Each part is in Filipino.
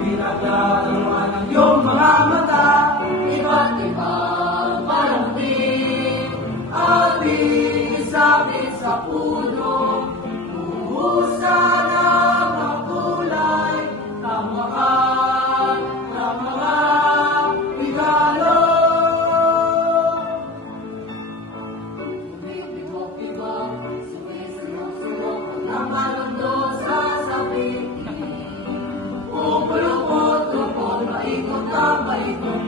Pinagdalaman ng iyong mga mata, iba't ibang parating at isabit sa puno, uhusan ang mga kulay ng mga regalo. Umibig-ibig, sumisunod-sunod ang malundo sa sabi. Pupulupot-lupot, maikot na maikot,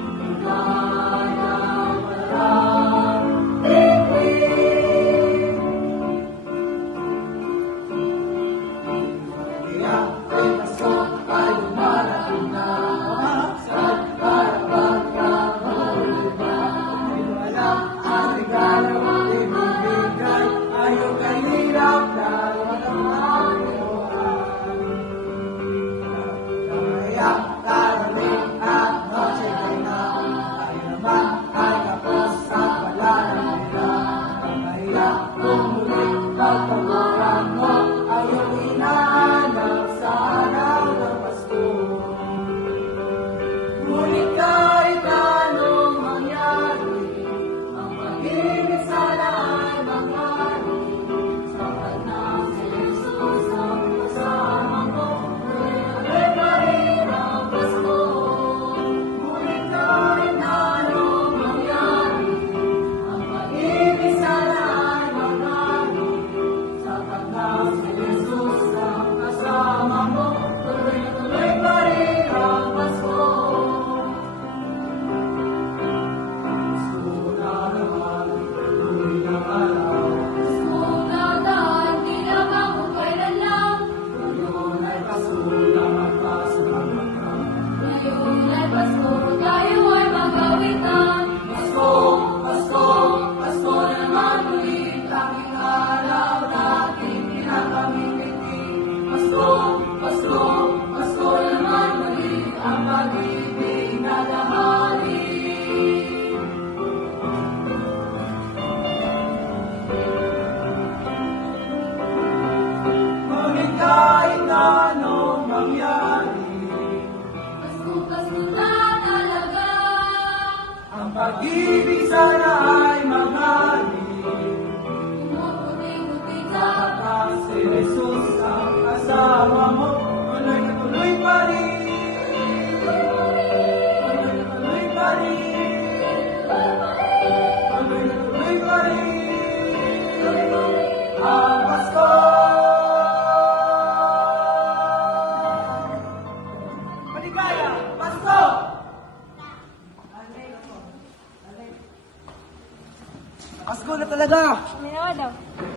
kahit anong mangyari, Pasko na talaga. Ang pag-ibig sana ay maghari, Pumuputi-puti ka, si Jesus ang asawa mo, tuloy na tuloy pa rin. Tuloy na tuloy pa rin. Tuloy na tuloy pa rin. Ang Pasko. Maligaya, Pasko! Pasko na talaga! may nawa daw.